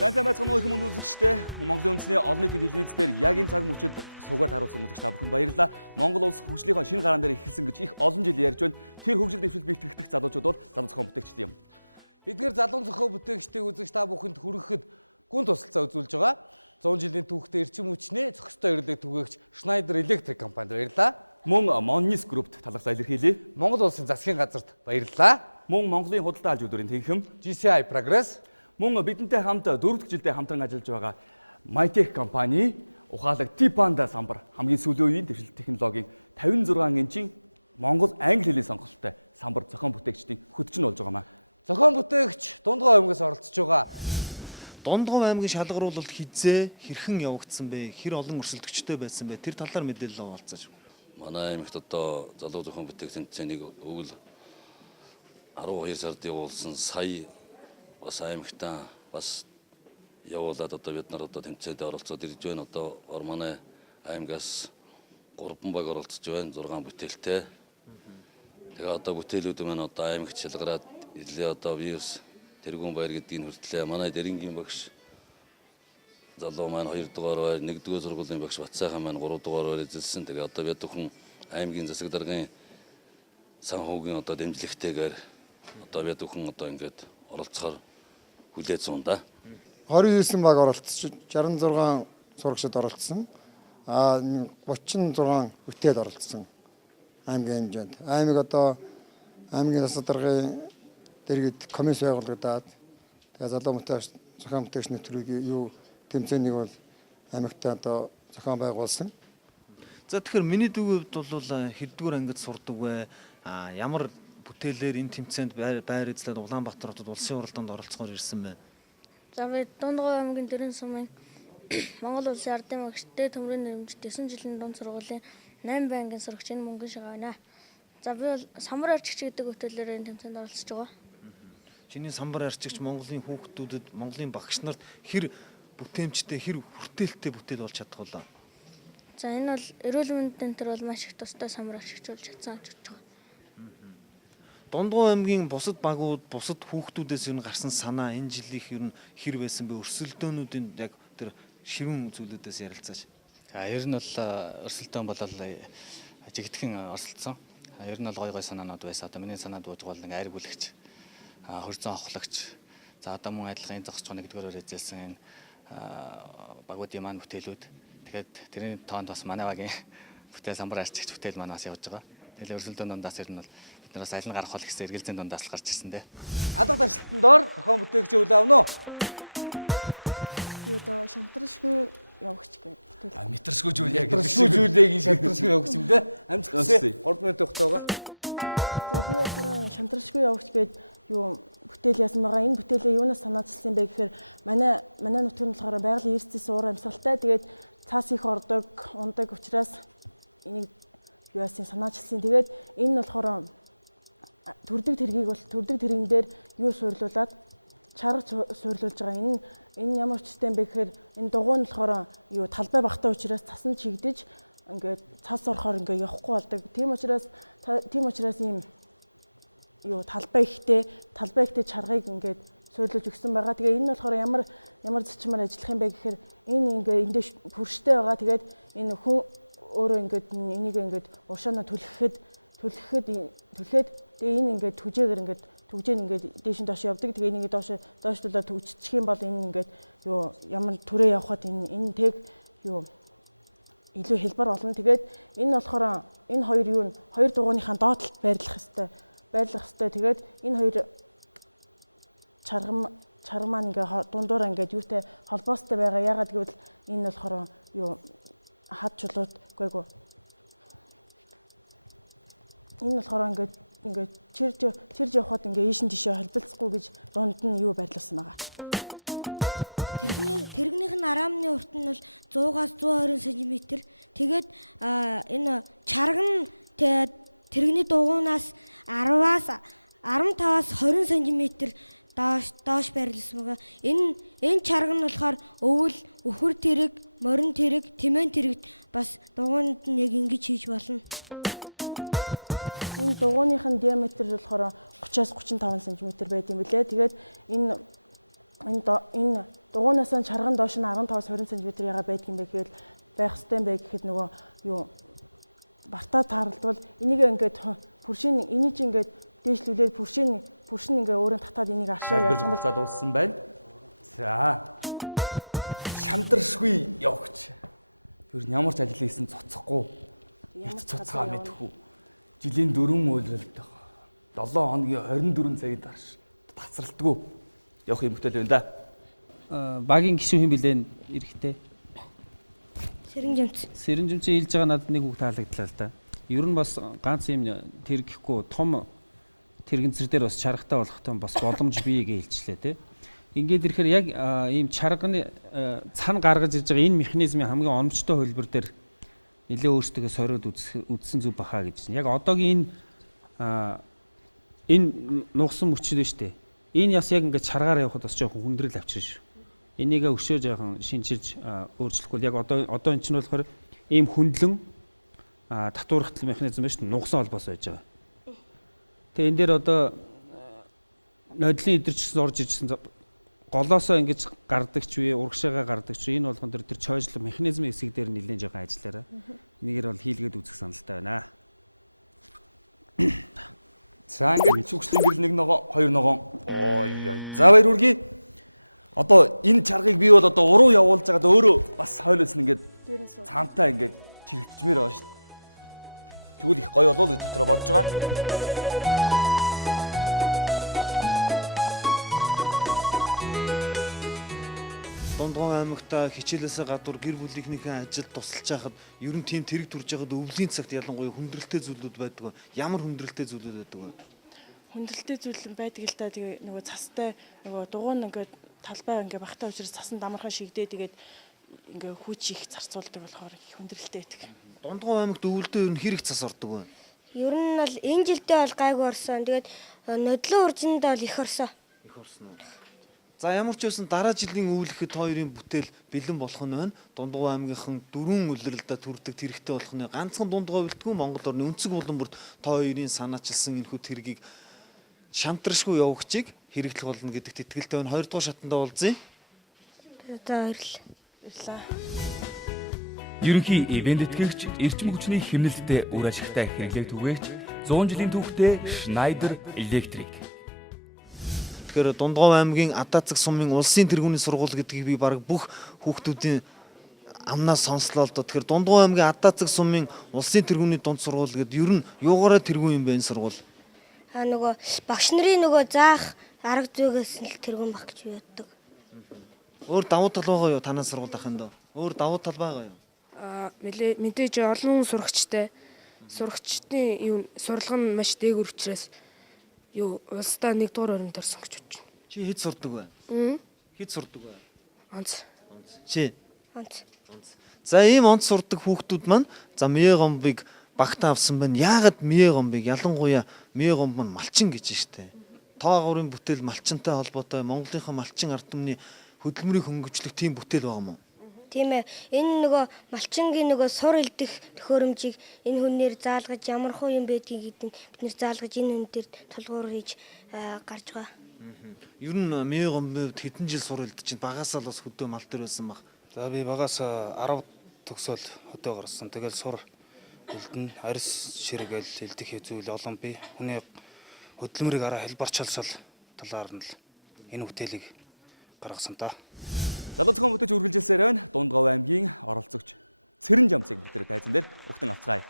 Сайн байцгаана уу хүмүүс үзэгчдээ. Монголын үндэсний олон нийтийн телевизээр яг энэ цаг мөчид суугаад харуулсан үзэгч та бүхэнд баярлалаа. Монгол улс хөгжлийнхөө шинэ гараан дээр эхэлсэн гэж их олон жил ярьж байна. Тэр хөгжил дэвшил бэлтгэгдэх залуучууд бол залуу зохион бүтээгчд юм. Эдгээр залуу зохион бүтээгчдийг үзэгч та бүхэнд хүрэхэд гүн тусалцаа үзүүлж байгаа. 100 жилийн түүхтэй эрчим хүчний зохистой эрдэнэ түгээгч Schneider Electric компанид баярлалаа. Мөн Monnis Group-т талархал илэрхийлье. Монгол улсын засгийн газарт баярлалаа. Мөн Монголын худалдаа алж үйлдвэрийн тэнхим GCI Progress. Мөн бидэнтэй хамт 4 дахь жилдээ хамтран ажиллаж байгаа Mytech компани ухаалаг T-Panda самбар хамгийн сүүлийн үеийн дэвшилт технологийн 56 инчийн Монгол англи хэлний сонголттой самбар зохион бүтээгчдийн хөтч нь болж байгаа маа. Зохион бүтээгч Дундгой аймгаас оролцож байгаа. Дундгой аймгийн шалгаруулалт хизээ хэрхэн явагдсан бэ? Хэр олон өрсөлдөгчтэй байсан бэ? Тэр талаар мэдээлэл олцооч. Манай аймагт одоо залуу зохион бүтээгч тэмцээнийг өвөл 12 сард явуулсан. Сая бас аймагтаа бас явуулаад одоо бид нар одоо тэмцээнд оролцоод ирж байна. Одоо манай аймгаас 3 баг оролцож байна. 6 бүтээлтэй. Тэгээ одоо бүтээлүүд маань одоо аймагт шалгараад илээ одоо вирус тэргүүн баяр гэдгийг хүртлээ. Манай Дэрэнгийн багш залуу маань 2 дугаар байр, 1 дугаар сургуулийн багш Батсайхан маань 3 дугаар байр эзэлсэн. Тэгээ одоо бид бүхэн аймгийн засаг даргын санхүүгийн одоо дэмжлэгтэйгээр одоо бид бүхэн одоо ингээд оролцохоор хүлээж суун да. 29 баг оролцож 66 сурагчид оролцсон. 36 бүтээл оролцсон. Аймгийн хэмжээнд. Аймаг одоо аймгийн засаг даргын дэргэд комисс байгуулагдаад тэгээ залуу бүтээгч зохион бүтээгчний төрийг юу тэмцээнийг бол аймагтаа одоо зохион байгуулсан. За тэгэхээр миний дүү хувьд бол хэддүгээр ангид сурдаг вэ? Ямар бүтээлээр энэ тэмцээнд байр эзлээд Улаанбаатар хотод улсын уралдаанд оролцохоор ирсэн бэ? За би Дундгой аймгийн Дэрэн сумын Монгол улсын ардын багштай төмрийн нэрмж 9 жилийн дунд сургуулийн 8 банкын сурагчийн мөнгөн шагаа байна. За би бол самбар арчигч гэдэг бүтээлээр энэ тэмцээнд оролцож байгаа. Чиний самбар арчигч Монголын хүүхдүүдэд, Монголын багш нарт хэр бүтээмжтэй, хэр хүртээлттэй бүтээл болж чадах вэ? За энэ бол эрүүл мэндийн төр бол маш их тустай самбар арчигч болж чадсан гэж бодож байгаа. Дундгой аймгийн бусад багууд, бусад хүүхдүүдээс ер нь гарсан санаа энэ жилийнх ер нь хэр байсан бэ? Өрсөлдөөнүүдийн яг тэр ширүүн зүйлүүдээс ярилцаач. Ер нь бол өрсөлдөөн болол жигтгэн оролцсон. Ер нь бол гой санаанууд байсан. Одоо миний санаад бууж байгаа бол айр бүлэгч, хөрзөн авахлагч. За одоо мөн адилхан энэ зогсож байгаа нэгдүгээр эзэлсэн энэ багуудын маань бүтээлүүд. Тэгэхээр тэрний тоонд бас манай багийн бүтээл самбар арчигч бүтээл маань бас явж байгаа. Тэгэхээр өрсөлдөөн дундаас ер нь бол биднээс аль нь гарах бол гэсэн эргэлзээний дундаас л гарч ирсэн дээ. Алга таршилтан доор зохион бүтээгч үйл авна уу? Би одоо шантаршгүй явагч гэдэг. Метршгүй зүйл яг Шантаршгүй зүйлийг шантаршгүй явагч юм дээ. Амжилттай 3 минут хугацаага. За би болохоор шантаршгүй явагч гэдэг юу бүтээл яасан байгаа. Энэ бүтээлээ юунаас санаачилсан бэ гэхээр манай нутгийн болохоор байгалийн эрсдэс уур амьсгалтай. Тэгээд цаас их ордог, ундаг учраас энийг юу яасан санаачилсан. Тэгээд энэ нь болохоор төрдөг тэрэгэн дээр юу суурлуулад чарга суурлуулж байгаа. Энэ ямар ч систем бэ гэхээр энэ дугуй нь болохоор юу талбай багтаа учраас цасан чигдэж ингээд цас орохоор ингээд явахгүй болдог. Тийм учраас ийм юу талбай ихтэй чаргыг ингээд суурлуулж өгсөн байгаа. Тэгээ энэ нь болохоор ямар зочмоор ажиллах юм бэ гэхээр энэ ингээд эндээ бүрштэй байгаа. Тэгээд энэ хүн өөрөө ингээд энийг ингээд уршаанаа түлхэхэд тэгээ энэ ингээд түжээгээр ингээд түгжээн ингээд дээш доош явдаг. Тэгээ энийг доошлуулаад түгжчих юм бол энэ ингээд юу ямар түрээ явхад энэ тэг юу илүү хэлбэр болно. Тэгээд энэ болохоор энэ хоёр дугуйныхаа доод талд байрлах хэвээр. Тэгээд энэ хоёр чарга маань ингээд дундуур ингээд юутай холбоостой байгаа. Яагаад гэвэл энэ болохоор юу хад чулууд гойгоо. Энэ болохоор ингээд чирж явхад ингээд ийш нь тийшээ холбилцахгүй гэж дунд нь юу байрлуулсан байгаа. Тэрэгнийх нь араамны урт нь бол 100-аас 120 см. Тэгээд энэ чарга нь тэрэгний дугуйнаас 10-аас 15-аас 20 см доош байрлуулсан байгаа. Энэ чарга нь болохоор өвөл, өхөр тэрэг, морин тэрэг, тэмэн тэрэг бас дугуйнд нь яг ингэж хийж болно. Энэ дугуйныхын диаметр болохоор 30-аас 35 см байт юм билээ. Тэгээд энэ дугуйнаас нь чарган доош нь 15-20 см яга байдаг юм бэ гэхээр байх ёстой юм бэ гэхэд нөгөө юу бартаа тааралдвал энийг ингээд пүршин энийг чи ингээд дээшлүүлээд пүршин ингээ өөрөө татаад энийг ашаа яаж юм бол за дууссан байна. За. Шантаршгүй явагч. Тэр ямар ч ажил хийсэн цоцохгүй. Ямар цоцгоо мэдхгүй. Жилийн 4 үйлрэлт. 7 хоногийн 24 цагийн дарш тасралтгүй явах юм хөтөл байна да. Багийн гишүүн хэм билэн эрэхтэй. Сэрэнжимц. Сэрэнжимцэн хэлж байгаа надад нэг үг таалагдлаа л да. Ер нь бас ганц юм тэргэхгүй том тэрэгэнцэр дээр бас чаргатай болохтой бас боломж бий гэж хэлчлээ тий. Ингээд ирэхээр яг ийм чарганы цан гаргаж ирж байгаа энэ механизмын хамгийн оновчтой хөлбөр дээр нэлээ өөрсдөө сориод үзсэн зүг бахаа гэж. Яг одоогийн энэ нугсан мөчөл нь шүү дээ. Энэ яс яг ингээд чаргаар явахад бас жоохон хүндрэл авчирна шүү. Энийгээ өшөө жоохон шинчилж өөрчлөхгүй яг одоо энэ чинь болохоор ийм хөндлөн татвархтал механизм байна шүү дээ. Нугсан холбоос байж байгаа. Тэгээ энэ дээр одоо нодлын идэрчсэн орж ирсэн голоосоо ингэж гардаг ч үе урагшаага гардаг ч энэ болгон дээр тэр чойжлог механизмын хэсэг дээр нэлээд жоохон ажиллаарай. Энийгээр бол хийлгээд үзэх саналтай байна. За ингээд чүгшлийн гэрэл нэг ногоо, хоёр ногоо. Ой ой. За баяр үргий. Одоо энэ чаргыг би бол одоо уруу явуулж байгаад өөрөө бас хойлоос нь ингээд цаантаа ингээд чирэгдчмээр байгаа шүү дээ. Тэгвэл их гоё болов уу гэж дотроо бодож байгаа. Дундгой аймагта хичээлээсээ гадуур гэр бүлийнхнийхээ ажилд тусалж байхад ер нь тийм тэрэг төрж байхад өвлийн цагт ялангуяа хүндрэлтэй зүйлүүд байдаг. Ямар хүндрэлтэй зүйлүүд байдаг вэ? Хүндрэлтэй зүйл байдаг л та тэгээ нөгөө цастай нөгөө дугуйн ингээд талбай ингээд багтаа учраас цасан дамархан шигдээ тэгээд ингээд хүч их зарцуулдаг болохоор хүндрэлтэй байдаг. Дундгой аймагт өвөлдөө ер нь хэрэг цас ордог вэ? Ер нь бол энэ жилдээ бол гайгүй орсон. Тэгээд нодлон уржинд бол их орсон. Их орсон уу? За ямар ч байсан дараа жилийн өвлөхэд хоёрын бүтээл бэлэн болох нь байна. Дундгой аймгийнхан 4 улиралдаа төрдөг тэрэгтэй болох нь ганцхан дундгой үлдгүү Монгол орны өнцөг булан бүрт та хоёрын санаачилсан энэхүү тэргийг шантаршгүй явагчийг хэрэглэх болно гэдэгт итгэлтэй байна. 2 дугаар шатандаа уулзъя. За баярлалаа. Ерөнхий ивент тэтгэгч эрчим хүчний хэмнэлттэй үр ашигтай хэрэглээг түгээгч 100 жилийн түүхтэй Schneider Electric. Тэгэхээр Дундгой аймгийн Адаацэг сумын улсын тэргүүний сургууль гэдгийг би баг бүх хүүхдүүдийн амнаас сонслоо л доо. Тэгэхээр Дундгой аймгийн Адаацэг сумын улсын тэргүүний дунд сургууль гэдэг ер нь юугаараа тэргүүн юм бэ энэ сургууль? Нөгөө багш нарын нөгөө заах арга зүйгээс нь тэргүүн баг гэж боддог. Өөр давуу тал байгаа юу танаа сургууль ахын доо? Өөр давуу тал байгаа юу? Мэдээж олон сурагчтай. Сурагчдын юу сурлага нь маш дээгүүр учраас юу улсдаа 1 дугаар өрөнд орсон гэж бодож байна. Чи хэд сурдаг вэ? Хэд сурдаг вэ? Онц. Чи? Онц. За ийм онц сурдаг хүүхдүүд маань за Мие гомбыг багтаа авсан байна. Яагаад Мие гомбыг ялангуяа Мие гомб маань малчин гэж штэ. Тоо агуурын бүтээл малчинтай холбоотой Монголынхаа малчин ард түмний хөдөлмөрийг хөнгөвчлөх тийм бүтээл байгаа юм уу? Тийм ээ. Энэ нөгөө малчингийн нөгөө сур илдэх төхөөрөмжийг энэ хүнээр заалгаж ямар хуу юм байдгийг бид нэр заалгаж энэ хүн дээр тулгуур хийж гарч байгаа. Ер нь Мие гомбод хэдэн жил сур илдэж чинь багасаа л бас хөдөө мал дээр байсан баг. За би багаас 10 төгсөөл хөдөө гарсан. Тэгэл сур илдэн арьс ширгээл илдэх зүйл олон би. Хүний хөдөлмөрийг араа хэлбарчилсал талаар нь л энэ бүтээлийг гаргасан та. Залуу зохион бүтээч үргэлжилсээр байна. Дундгой аймгийн оролцогч Цэрэнжамцыг бид тайзан дээр өгтөн авцгаая.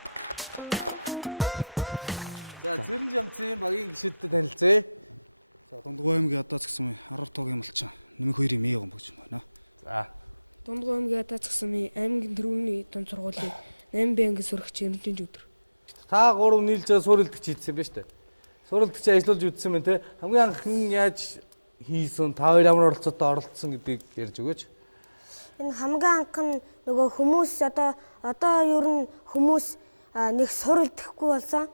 За Цэрэнжамцын багийн гишүүдтэй танилцъя. За Дундгой аймгийн Адаацэг сумын 10 тоогийн малчин нэмэх 2-ын Мие гомб гэж байна. За Дундгой аймгийн Адаацэг сумын аймгийн тэргүүний дунд сургуулийн 8 банкны сурагч Эмэлжин өдөр. Та 3 нийлж байгаа сур илдэгч хийсэн байна шүү дээ. Сур илдэгч ажиллаж үзсэн байна те. Хамгийн анхан яаж хийсэн, та хоёр ямар оролцоотой оролцсон гэдгийг ярьж өгөөч. Энэ хамгийн анхан нөгөө хүмүүс одоо ер нь хүмүүс нэг сур илдэхгүй болсон.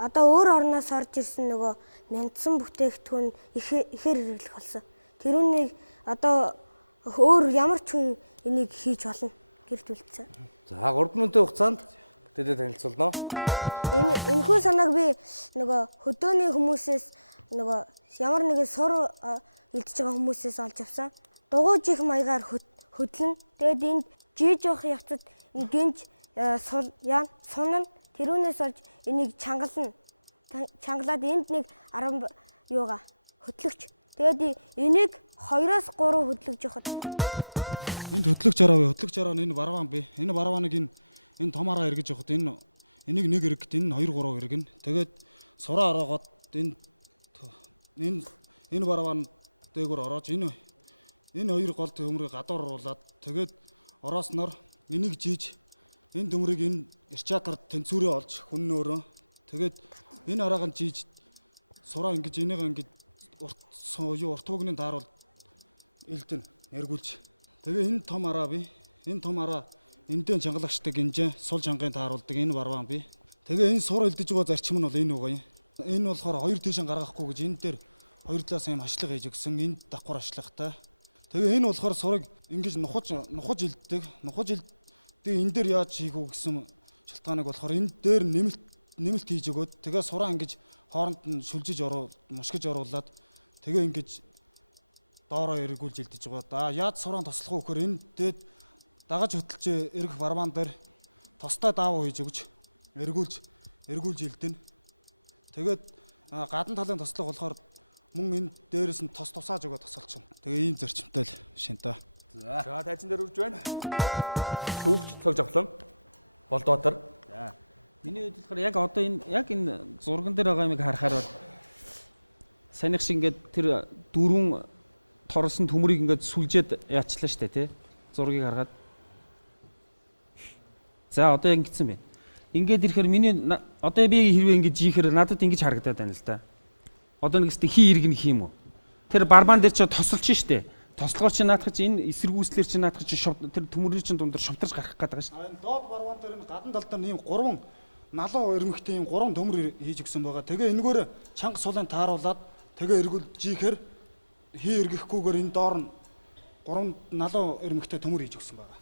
Одоо өөр орноос орж ирсэн нөгөө мянган бүтээгдэхүүн ихээр хэрэглэх болсон. Тэрүүнийг одоо өөр ямар ч хүн энийг хийж болно гэрд үлдсэн. За 3 минутын хугацаанд бүтээлээ танилцуулнаа. Энэхүү санааг би нөгөө хөдөөний хүмүүсээс нөгөө ямар нэгэн сур илдэж байгаа хүмүүсээс олж авсан. дугуйж их маягаар хөдлөн. Тэгээд энд жийж явах явцад гинж сунна тэрүүнээс олж энийг чангалаад энд нэг 10 юугаа хөдлөгч. Тэгээд энийг 2-3 хөдлөж явахад Энд хөдлөгч араа энэ барван бий. Энэ барваныг энэ том араа эргэж явахад энийг нэг эргэт энэ 2-3 эргэн. Тэгээд сураа ороогоод энэ барван дээгүүр ороод энэ хоёр гол төмрийг гадуур оруулаад тэгээд ороосноор энийг жийж энэ төмрийг энэ ирчаакар тэнцвэрээ олж хүн өөрөө тэгээд энэ арааг нь жийж сураа ингэж энийг ингэж урт угны тааруул элдэн эргүүлж тэгээ энэ том араа бий. Энэ том араа эндэн чангалагчтай гинжээ сул чангын тааруулдаг энэ барван бий. Тэгээ энэ сур элдэж байгаа зарчим нь бол энэ үгүй. Энэ болохоор хоёр тийшээ гаргахгүй гэж энэ дээр хоёр талаас юм ашлаг хийж өгсөн. Энд давхар ашлагтай. Тэгээ энэ болохоор сурыг ингэж нухаж элддэг. Нухаж элддэг энэ дээр яаж хийх үү гэсэн шалтгааныг болохоор энэ дээр нэмэлт хийж өгөөд тэгээ сураа ингэж хооронд нь шүлжиж мушгиж оруулаад тэгээ ингэж доороо эргүүлж элдэж байгаа. Яаж сураан тослох вэ гэхээр энэ дээд дагаж хөтлж эргэх барван дээр тостой даав хийж өгч эргүүлж элдэнэ. Тэгээд гадна талын тослого болохоор мөн энэ дээрээс нь тусааж өгөө тосолчихно. Тэгээ ийм зарчимтай л шинтаа. За тайзан дээр үрж байна. Төвөгч цог жавхлан Болдбаатар. За. Миний хувьд болохоор яг одоо энэ зурган дээр байгаа юмыг харахаар бол санийх шиг ингээд тэр дөрвөн торсон төмрийг ингээд сүлжээд яачлаа штэ тий. Зургийг харахад. За одоо яг ингэсэн байна. Ингээд ирэхээр одоо би хэрвээ ингэж ийхээр надад ингэж харагдаад байна л да. Одоо нэгстэй хий иргэн гэх юм уу? Тэр барбан дээр ч тосолч штэ. Тослогоор чи наадах чи энэ эсэргүүцлэр чи наадах чи тэр төмөрийн чин дундар шовтарч гарах гээд байгаа штэ. Энэ доод барван дээр энэ гадна талд нь ийм 3 налуу өрмөгтэй ийм 3 төмөр хийж өгсөн байгаа. Тэгээ энэгээр чанга сулын тааруулаад тэгээ эргүүл жийхээр хий эргэхгүйгээр энэ доор нь 3 налуу өрмөгтэй төмөр хийж өгсөн байгаа.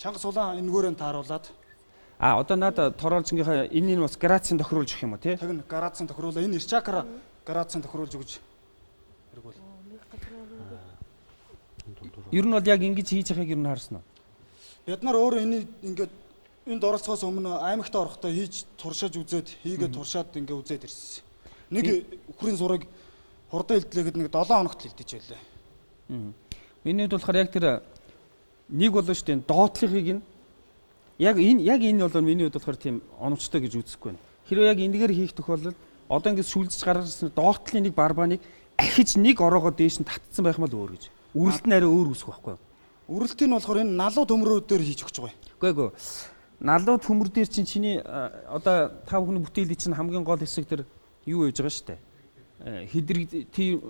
Чанга сулаа энэгээр нь тааруулаад Одоо надад тороолцгийнхаа энэ бас градацийн тохируулж өгөх юм уу тий? Тэгнь градацийн тохируулаа энэ ирчаакара градацийн тохируулж өгч эргүүл. Ер нь бол яг ингэж хийж байгааг ер нь харсан уу? Бид нар өөрөө энийг ингээд энд оролцохоос өмнө аймагт орохдоо хийж туршиж үзээд хийгээд туршаад ингээд үзээд ирсэн. Нэг хүрийн сурыг хурдан хэлдлээгээд нэг 7 хоногт хэлдэж байлаа. Миний хувьд болохоор яг тэр нэг болоо шүү дээ доотлохыг нь яг энэ бол миний хувьд болохоор тийм оновчтой гэж үзэхгүй байна. Хэрвээ яг энэгээр хийх тохиолдолд одоо ингэж сүлжиж гаргасан доотлын нэг барбаныг ахиж нэг ороогоо дээш нь татцсан байх мал өөр гэж. Үрэлт нь арай өөр үсэх байхгүй юу? Үрэлт нь болохоор энэ налуу төмрүүд дээр хийж өгч байгаа юм. Үгүй ээ. Налуу төмөр дээр чинь чиний одоо та бүхний бүтээлийн чинь хамгийн гол хэсэг тэр юу явж байгаа шүү дээ. Хэдрэг тийм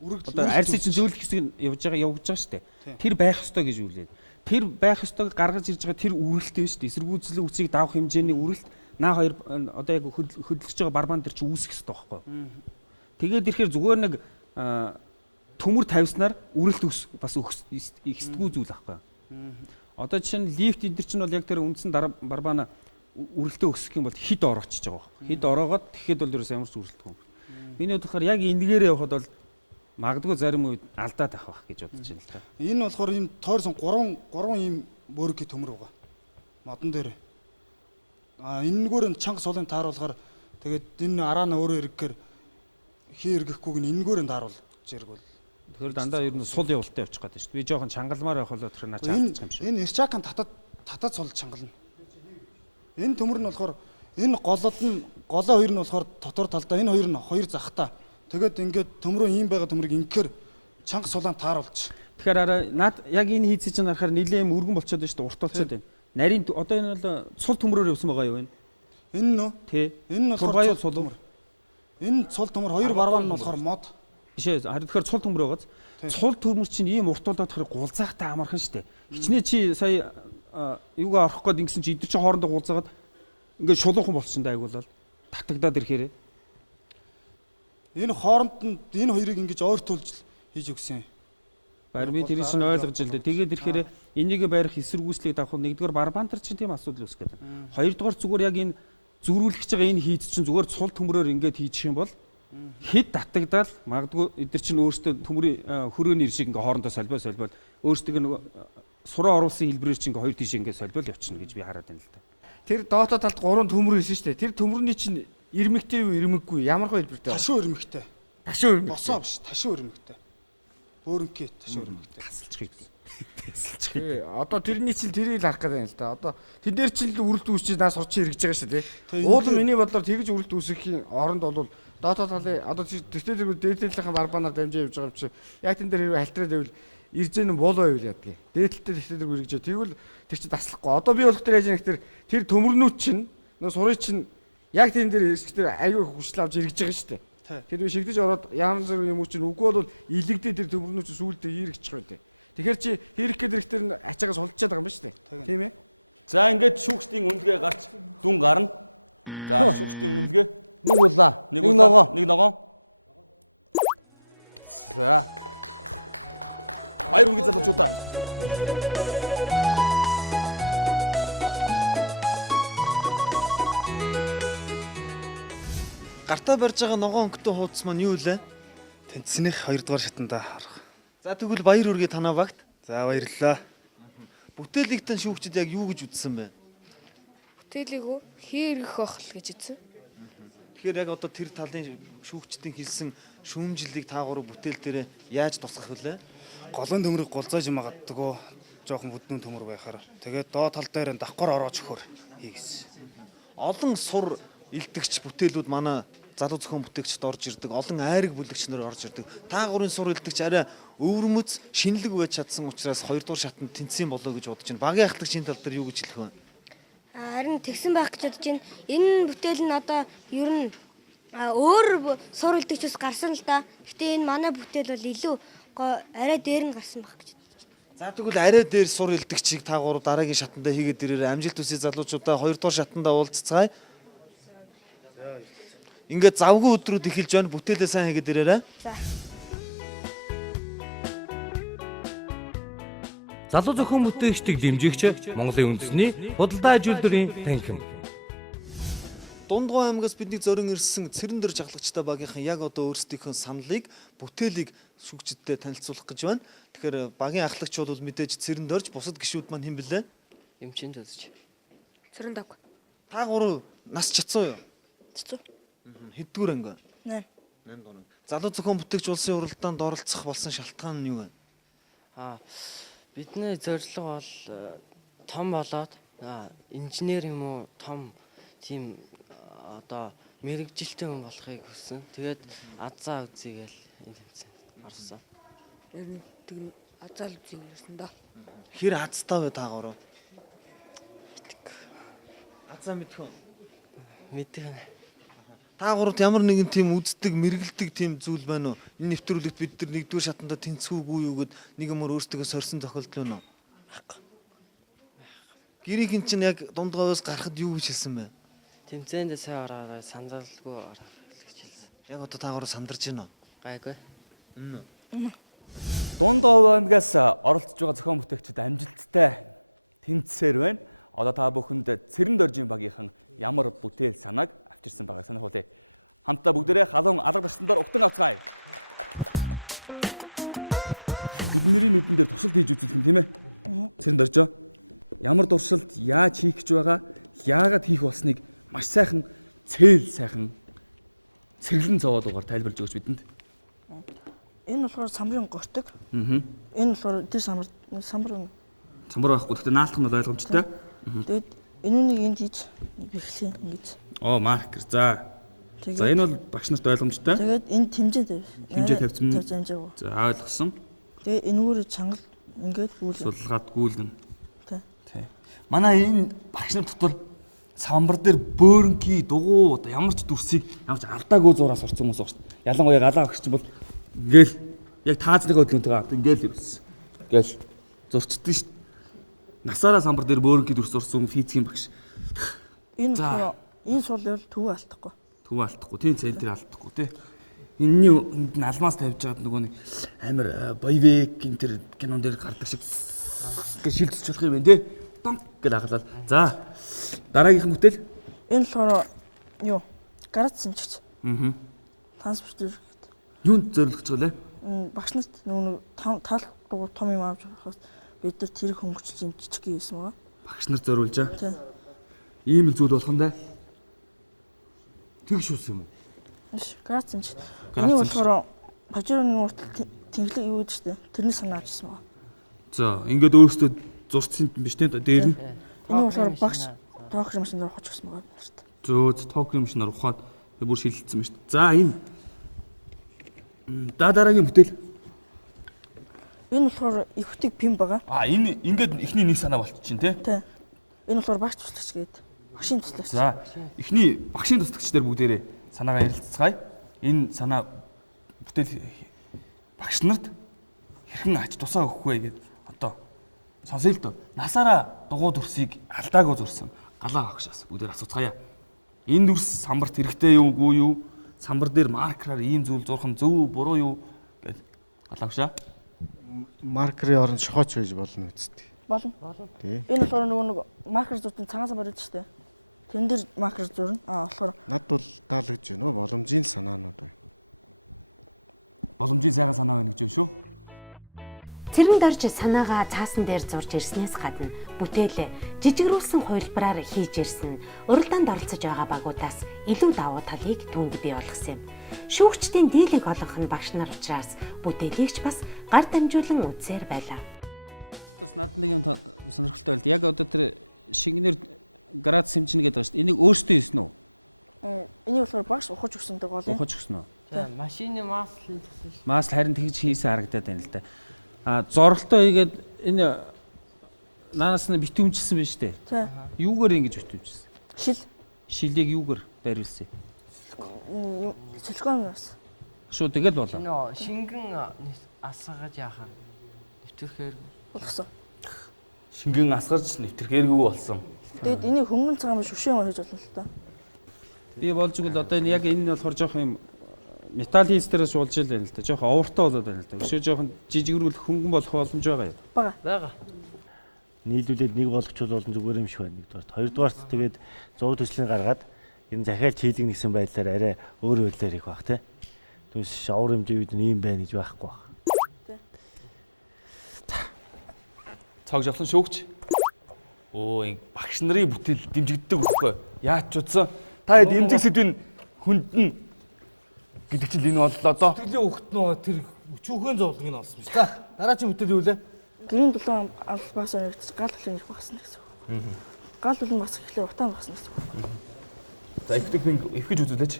одоо арьсыг чинь зөөлөх хэсэг явж байгаа шүү дээ. Тэр байх ёстой гэж үлээд. Тэр байх ёстойг гаргаж ирж байгаа тэр үрэлт дээ шүү дээ. Эсэргүүцлийн үсийг давах хэмжээний үрэлт наа хоёр одоо яг хөдөлгөж байгаа барбан дээр чинь үүсэх ёстой байхгүй юу? Тэгээд ирэхээр зүгээр нэг төмөр тавьснаар үрэлт бас ихсдэггүй зүйл байхгүй юу? Одоо жишээ нь лифт энэ чинь бол яг тэр үндсэн барбана үрэлтээ өсгөх юм бол хид ороочж байгаа байхгүй. Хид ороогоод тэгэхэд бол ерөөс ямар ч үрэлтгүй. Миний бодлохоор яг энэгээр явхад бол магадгүй зарим үед алдаад авах гэж бодож байна л та. Энэ болохоор ийм тойрсон 3 ийм бөөргийн төмөр байгаа. Модон дээр. Энэгээр нь чанга сулын тааруулахаар тэгээд энэ араана өөрөө эргэхээр хий эргэхгүйг нь энэгээр нь тааруулж иргүүл. Тэгэхээр дандаа ер нь сул явалтаа явчих гэдэг шүү дээ. Би жоохон чангалмаар явах болоо тэр наа чаалчих юм шиг. Энэ ирчаакан татад сул чангална. Энэ төмөр нь болохоор энэ голоо хоёр нь болохоор дотор талдаа энэ хоёр нь хоёр захтаа. Тэгээд ингээд төмрөө ийм байгаа төмрийг ингээр чанга сулаан тааруулж. Тэгэхээр над яг энэ хийцээ чинь харахаар нэлээд юм өргөн болчиход байна шүү дээ. Урт болчиход байна. Нарийн одоо энэ бол сул төмрөөр явсан байгаа юу вэ? Энэ нөө. Тий. Энэ нь болохоор сул төмөр. Энэ сул төмөр хоёр барван нь болохоор мод. Бишээ. Харин тэгэхээр сул төмөр байгааз. Сул төмөр чинь ийм урт болоод тэгэхээр гулзаахтай амархан шүү дээ. Хичнээн чи сая юугаа орох гээд ингэсэн чи эдгээр чи хоорондоо гулзаагаад ингээд шулуухан болчихсон да айгуул татагдаад ирэхээр. Энэ хооронд нь энэ хоёрыг ингэж ойртуулж хийж өгсөн. Баяр би тэрийг чинь ойлгож л дээ. Тэгээд ирэхээр энийг барих эсэргүүцлийг давах нэгдүгээр барбантар чинь тийм асуудал үүсгэж байна. Хоёрдугаар зүгээр яг энэ зөрүүлж байгаа энэ хийц чинь зүгээр сул төмрөөр ингэж хийчих юм бол хэд татагдаад магадгүй эдгээр чинь өөрсдөө төмрийн хөрөөний шиг ингээ хоорондоо солбоод өөрсдөө нөгөө сураа оруулсан хэлбэрээр чинь ингээ хоёр тийш ингээ солбол явчихна гэж би хараад байна л да. Тэр доото талд 3 төмөр хэлсэн шүү дээ. Тэр төмөрний чинь ирмэгтэй юу ирмэггүй ямар хөө хэлбэртэй? Ташуу өрмөгтэй. Ташуу ирмэг. Босоо биш, ташуу өрмөгтэй. Бөөрөнкий ташуу өрмөгтэй. Тасалчих. Одоо тэрний чинь тэрийг л харах гэдэг юм л да. Одоо тэн дээр чинь л үрэлт үүсчиж нас сурч хэрэгж байгаа шүү дээ. Уулын миний бодлоор тэгж үрэлт үүсэхийн оронд бол доото талын одоо тэгтээ дээдлийнхэн барбанаар дамжиж явж байгаа юм чи яг тэн дээр хэрвээ халтраад байвал ирж ийн болоо байвал яадаг. Дээдлэлтэй тэгтээ хэрэгжээ. Тэгвэл тэр чинь таслахгүй. Одоо би болох тэр яаж нэг тэр төмөрнүүд чинь нөө сурыг чинь яг тэн дээр эсгээр аюу хүчил авч хэрэгж байгаа шүү дээ. Тэр би шигдэж ороод янз бүр юм уу чинь үгүй бол илэгдээ тэр төмөрнүүд чинь сүүлдээ хийрэгчих байдаг. Тэгэхээр чи хийрэх гэдэг ихтер ачаагаас сулдчихад байгаа юм ба шүү дээ. Тийм ээ. За ингээд шүүгчдийн үнэлгээ гарч дүн гарна. За шүүгчдийн үнэлгээ Нэг улаа. нэг ногоо. Нэг ногоо. За. Баяр хүргэе залуучуудаа. Гартаа барьж байгаа ногоон өнгөтэй хуудас маань юу вэ? Тэнцсэнийх 2 дугаар шатанда харах. За тэгвэл баяр хүргэе танаа багт. За баярлалаа. Бүтээлийг тань шүүгчид яг юу гэж үзсэн бэ? Бүтээлийг үү хийргэх байх л гэж үзсэн. Тэгэхээр яг одоо тэр талын шүүгчдийн хэлсэн шүүмжлэлийг та гурав бүтээл дээр яаж тусгах вүлээ? Голын төмрийг голзоож магадгүй жоохон бүднүүн төмөр байхаар. Тэгээд доо тал дээр давхар ороож өгөхөр хийгсэн. Олон сур илтгэгч бүтээлүүд манай залуу зохион бүтээгчд орж ирдэг. Олон айраг бүлэгч нар орж ирдэг. Та гурын сур илтгэгч арай өвөрмөц шинэлэг байж чадсан учраас 2 дугаар шатанд тэнцсэн болоо гэж бодож байна. Багийн ахлагч энэ тал дээр юу гэж хэлэх вэ? Харин тэгсэн байх гэж бодож байна. Энэ бүтээл нь одоо ер нь өөр сур илтгэгчээс гарсан л да. Гэтэ энэ манай бүтээл бол илүү арай дээр нь гарсан байх гэж. За тэгвэл арай дээр сур илтгэгчийг та гурав дараагийн шатанда хийгээд ирээрээ амжилт хүсье залуучуудаа 2 дугаар шатанда уулзцгаая. Ингээд завгүй өдрүүд эхэлж байна. Бүтээлээ сайн хийгээд ирээрээ. За. Залуу зохион бүтээгчдийг дэмжигч Монголын үндэсний худалдаа аж үйлдвэрийн танхим. Дундгой аймгаас бидний зорин ирсэн Цэрэндэр жаглагчтай багийнхан яг одоо өөрсдийнхөө саналыг бүтээлийг шүүгчдэд танилцуулах гэж байна. Тэгэхээр багийн ахлагчид бол мэдээж Цэрэндэрж бусад гишүүд маань хэн блэ? Эмчинд үзэж. Цэрэндав. Та гурав нас чацсан юу? Цэцүү. Хэддүгээр анги? 8. 8 дугаар. Залуу зохион бүтээгч улсын уралдаанд оролцох болсон шалтгаан нь юу вэ? Бидний зорилго бол том болоод инженер юм уу том тийм одоо мэрэгжилтэй хүн болохыг хүссэн. Тэгээд азаа үзьгээл энэ хэмжээ орсон. Тэр азаа үзье гэсэн да. Хэр азтай вэ та гурав? Азаа мэдэх үү? Мэддэг. Та гуравт ямар нэгэн тийм үздэг, мэргэлдэг тийм зүйл байна уу? Энэ нэвтрүүлэгт бид нар нэгдүгээр шатанда тэнцвүүгүй юу гэд нэг юмор өөрсдөө сорьсон тохиолдол байна уу? Гэрийн чинь яг дундгойгоос гарахад юу гэж хэлсэн бэ? Тэмцээндээ сайн ороод сандралгүй орох гэж хэлсэн. Яг одоо та гурав сандарч байна уу? Гайгүй. Дундгой аймгаас оролцож байгаа зохион бүтээгчид амжилттай тэнцсээр байна. Одоо та бүхэнд Цэрэндэржийн багийнхан ямар бүтээл санааг авчирсан байгааг сонирхолтой. Хамтдаа бүгдээрээ халуун алга таштандаар угтан авцгаая. Бидний нүдэн дээр туршилт хийж үзүүлэх юм тийм ээ? Цэрэндэрж ямар туршилт яаж хийх гэж байгаа, яагаад хийх болсныг маш сайхан сайхан цэглэн зовоод угаар тайлбарлаж өгч бидэнд. Энэ болохоор самрын гортог. Энэ болохоор тэр самар байхгүй. Гэхдээ наалтах нь ойлгомжтой. Тэгээд энүүнийг энд хийж бэхлээ ингэж. Маркер. За энэ бол багш нарт ойлгомжтой. Тэгээд энэ хэмжээ тавьсан. За ойлгосон. Тэгээд энүүгээр чангал ингээд гүйлгэн. Сулгаад гүйлгэн. Тий. Манай энэ багш нар дотор самбар дээр бөөрөнкий дугуй одоо ямар ч дүрсийг ямарч алдаагүй зураас орсон хүмүүс байна шүү дээ. Ялангуяа галаа багш чинь бол ингээл яг таазлыг хөдөлгөнтэйгээ ингээл юусэн. Ингээл зурчдээ шүү дээ. Насаараа самбар дээр бөөрөнкий дүрс урсан физикийн багш. Энэ сул бол төвөө алдахгүй. Төвөө алдахгүй. Тийм центр алдахгүй тий. Энэний энд нь алмаас тавьж байгаад нөгөө нэг амар боевикийн тэр кинон дээр гардаг шиг гэж шилжүүлж болох юм байна тий. Дам гэж хагалал. За дараагийнх бүтээл. Энэ болохоор юу? Гараж сэмжигч. санс бичвэр Юунд зориулж байгаа лээ? багш нарт нөгөө таалах дугуй том юм авч явахаас бид нар тэрэг хөнгөж юм жижиг хийсэн байгаа. Багш нар зориулж байгаа. Тийм. Ийм л зүйл болох нь даа. Тэг шүүс юм уу? Биш, грац юм чи. Энийг болохоор бажирны уртал тэнглэг юу гэдэг чинь тэрний санаа авчихсан байгаа. За, ингээд өөрөөсөө зурцсан юм биш үү? Дээр нь. Энийг болохоор багш тоогч машин дээр ухаж өгсөн байгаа нарт. Зөө тоокны машинаар ухаад бүр шилжсэн байна шүү дээ. За, энэ дараагийн бүтээл. Энэ болохоор ихтэй пим байгаа. Энэ ингээд эхний нэг санаа болчихчин тий. Тийм. Энэ болохоор багш туслагч гэдэг. Багшийн туслагч. За, эхний багшийн туслагч нар бүгдээрээ санаагаа ярилцгаая. Энэ санаа бүтээл багш нарт хэрхэн ач тусаа өгөх вэ гэдэг одоо сонсъё л доо. Насаараа дугуй дүрсийг алдаагүй зурсан галаа багшаас бүгдээр асууцгаая. Энэ дүрс самбарт хэрэгтэй юу үгүй юу? Самбар дээр маркераар ийм зүйл зурх нь зөв буруу юу гэж галаа багшаа. Маркерын оронд шохооч байж болно үсттэй. Болно. Тий. Энэ болохоор нөгөө нэг маркер зуртын цагаан самбар байдаг шүү дээ. Тэн дээр маркер зурна. Болохоор Над бол даалгаж байна. Боломжийн санаанууд байна. Боломжийн сайхан санаа байна гэж байна шүү. Цэрэн дарж санаагаа цаасан дээр зурж ирснээс гадна бүтээлээ жижигрүүлсэн хувилбараар хийж ирсэн уралдаанд оролцож байгаа багуудаас илүү давуу талыг түнд бий болгосон юм. Шүүгчдийн дийлэнх олонх нь багш нар учраас бүтээлийг ч бас гар дамжуулан үзсээр байлаа. Бас надад нэг юм сонирхолтой байл. Яг одоо тэр шингэнэр грац хэмжинэ гэдэг байна шүү дээ. Энийг өөртөө хийсэн үү? энийг болохоор багш ухаж өгсөнтэй гол юм. Ухаж өгсөн үү? За машины маслын төсөл. Масл харин тэгж хийсэн харагдаад байна л да. Зорилтоо хийгээд энэ наанаас нь битүүмжилсэн байна шүү дээ. Тийм. Юугаар ингэж битүүмжилсэн? Шил. Шилийг юугаар байруулсан? Силиконоос. Шууд тэгэл болоо. Нөө шингэн асгаж яхаа. Нэвтэрхээр болгосон. Шингэн асгарч нэвтэрхээргүй болсон. Тэгэд энийг хөнгөн цагаан биш өшөө юм хийж болно л та. Би болж игэл одоо энэ яг энэ нь болохоор жоох юм металл хийстерээс болж ил байна л да. Жоох овртой болоод байна л да. Өшөө жоохон жижигрүүл хөнгөн болох боломж байгаа юу? байгаа. Нийлүүлээд нэг болгочвол болон зүгээр юм шиг байна нэгдүгээр. Хоёрдугаарт тэгээд зураг төслийн гаргаад энэ захиалч хийлэг нэгсэн байдлаар арай өөр байдлаар хийх бах тий. Түнш шавар хэмжээ үед нь ийм байна гэж байхгүй бах. Цог жавхлан шүүгч. Өө багш нарын бүтээл дэмжигддэг байхгүй. Яаж ч утсан. Та хэд эмзэг сэдвийн хүндэн гэдэг чинь энэ боллоо доо. Сэтгэлийн хөвгт нөө тэр өчүүхэн зовлонг нь олсон биз. За дараагийн бүтээл юу лээ? Гэрийн дулаан албаас өргөж гал хүлэн ирэх багсан гэсэн үг. Гал хүлэн бас ихлээр утаан багсан гэсэн үг. За ихэж үзүүлээч.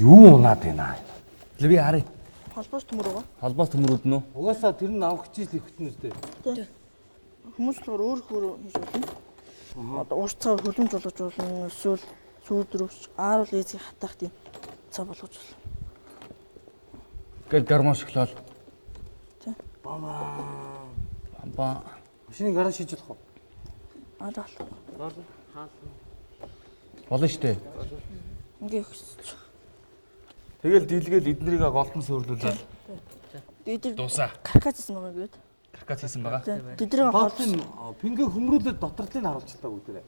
Юу унаад байна? Л би харъя. Холбоос төмөр байгаа. Холбоос төмөрүүд нөө. Угаасаа тэр нь авах хичээл ихтэн үстэй. Тийм. Хүмүүс болохоор өөр хийж болно. Одоо уус цав хөлөмж болгож болно. Эсвэл сүйдрөвч, аарал эзийг хатах тийм цав болгож болно. Гэл гармон шоколад. Тийм. Бамбаа. Машины гараж хийж болох уу? Аадаал. Болно. Хаална. Болно штэ. Ингээ өгч. Тэгэл дийлгээл эднэрийг голдон суурлуулаад. Эдгээр дуусаа. каркас хийсэн байгаа гээд. Каркас хийсэн байгаа. Тэдрийг Голын пингээ хөмрүүлээд дотрлыг харуулчихлаа бүгдээрээ.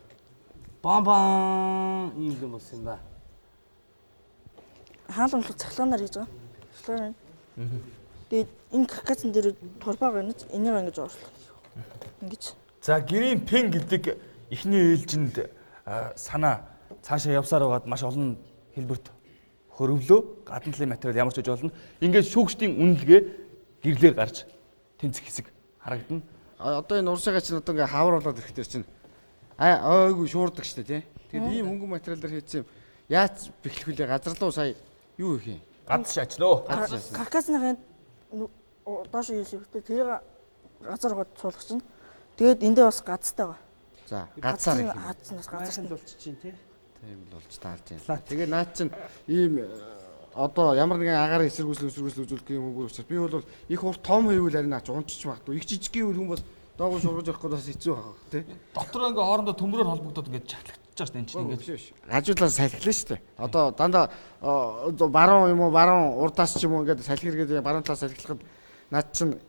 Бам ийм юм болсон юм да. Хаалмал цахилгаанаар хийж байгаа. Цахилгаан. Тэгээд энэ каркасын дээр турбаа гэнэж энийг ингэж оруулах. Ингэж. За гэрийн пин гэдэг эхний ээлжинд санаа цаашаа явсаар байгаад маш олон хэлбэрт хөрвлөө гадна талын материал ямар ч үж болно. Ингээд шүүгчдийн үнэлгээ гэрлээр гарч тэнцэх хэсэг харагдана. Одоо энэ уршаагаа чинь одоо ингээ хавар болоод ирэхдээ чинь ойгүй шуурдаг штэ тий. Тэгээд ийм хөнгөн материалаар хийсэн юм. Яаж бэхлэх вүлээ газар руу сая юу их юм? Гац шаачлоо. Каркасны доош хийлэхдээ тэрийг газар гоод суулгах чинь. Тэгээд эндээ бас газтай байгаа. За газар хаацнаас газар болчихжин тий. Тийм л болж таалж байна. Тэгээ наад чинь ийм одоо ямар нэгэн агаар эсэргүүцэл үзүүлэх юм уу учраас би бол их урт том хийвэл харин аач унчиж магадгүй. Их жижигхэн хүн бас доогоо шургаж явах гээд бас хэцүү байгаа тий. Дотроо ингээ хоорондоо төмрөөр холбогдоод ингээ чатлагдчихж байна энэ чинь ингээ. Хажуудлаас салхилна шүү дээ. Одоо дандаа баруун юм уу баруун урдаас ч юм уу ингээд салхиргээд баруун талаас салхилахад наад чинь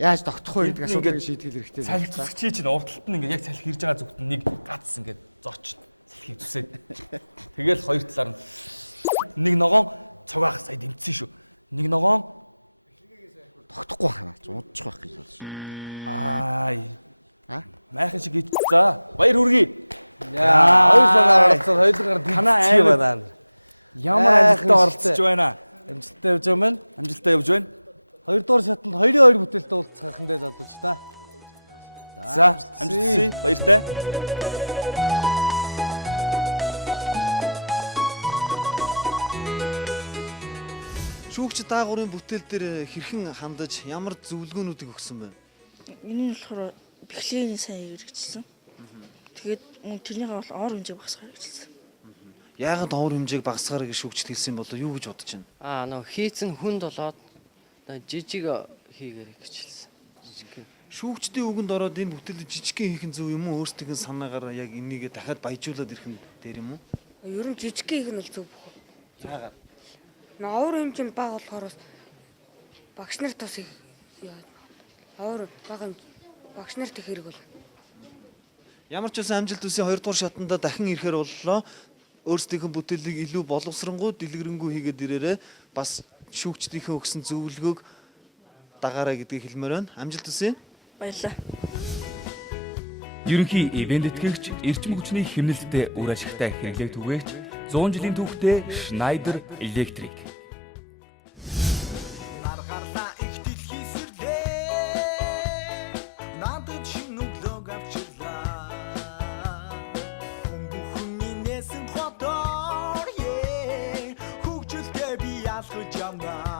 яаж тогтох вэ гэдэг асуудлыг шийдэх хэрэгтэй. Салхи зүсгчий чинь урталт нь ингээд яг салхи ирж байгаа зүгт нэг гац ингээд зооч салхийг зүсээд. Тэгэл хоёр талаар нь нэг ногоон цугаах сая дэмцсэн шүү. Нэг ногоон тогтохгүй байна. Удчих байх гэж болж аа. Майхан шиг хийж за. Баяр хүргэе. Яа, хоёр цагаар оролцоод хоёулангаар дэмжиж байна. Ямар амжилттай оролцож байна. Амжилттай явж байгаа мэн. Амжилттай явж байна. Хоёрдугаар шатанд 2-2 бүтээлтэй уулзахын дээр залууч та. За, амжилтсий. Баяртай. Шүүгч даагуурын бүтээл дээр хэрхэн хандаж ямар зөвлөгөөнүүдийг өгсөн бэ? Энэ нь болохоор бэхлэгийн сайн хэрэгжилсэн. Тэгээд тэрнийгээ бол ор хэмжээг багасгаар хэрэгжилсэн. Яагаад ор хэмжээг багасгаараа гэж шүүгчд хэлсэн болоо юу гэж бодож байна? Нөгөө хийцэн хүнд болоод жижиг хийгээрэй гэж хэлсэн. Шүүгчдийн үгэнд ороод энэ бүтээлийг жижигхэн хийх нь зөв юм уу? Өөрсдийн санаагаар яг энийгээ дахиад баяжуулаад ирэх нь дээр юм уу? Ер нь жижигхэн хийх нь бол зөв бохоо. Яагаад? Ор хэмжээ бага болохоор багш нарт бас ор бага багш нарт их хэрэг бол. Ямар ч байсан амжилт үсийн 2 дугаар шатанда дахин ирэхээр боллоо. Өөрсдийнхөө бүтээлийг илүү боловсронгуй дэлгэрэнгүй хийгээд ирээрээ бас шүүгчдийнхээ өгсөн зөвлөгөөг дагаараа гэдгийг хэлмээр байна. Амжилт хүсье. Баярлалаа. Ерөнхий ивент тэтгэгч эрчим хүчний хэмнэлттэй үр ашигтай хэрэглээг түгээгч 100 жилийн түүхтэй Schneider Electric. Наргарлаа их дэлхий сэрлээ. Надад шинэ өглөөг авчирлаа. Бүхний нэсэн хотоор хөгжилтэй би ялгаж явна.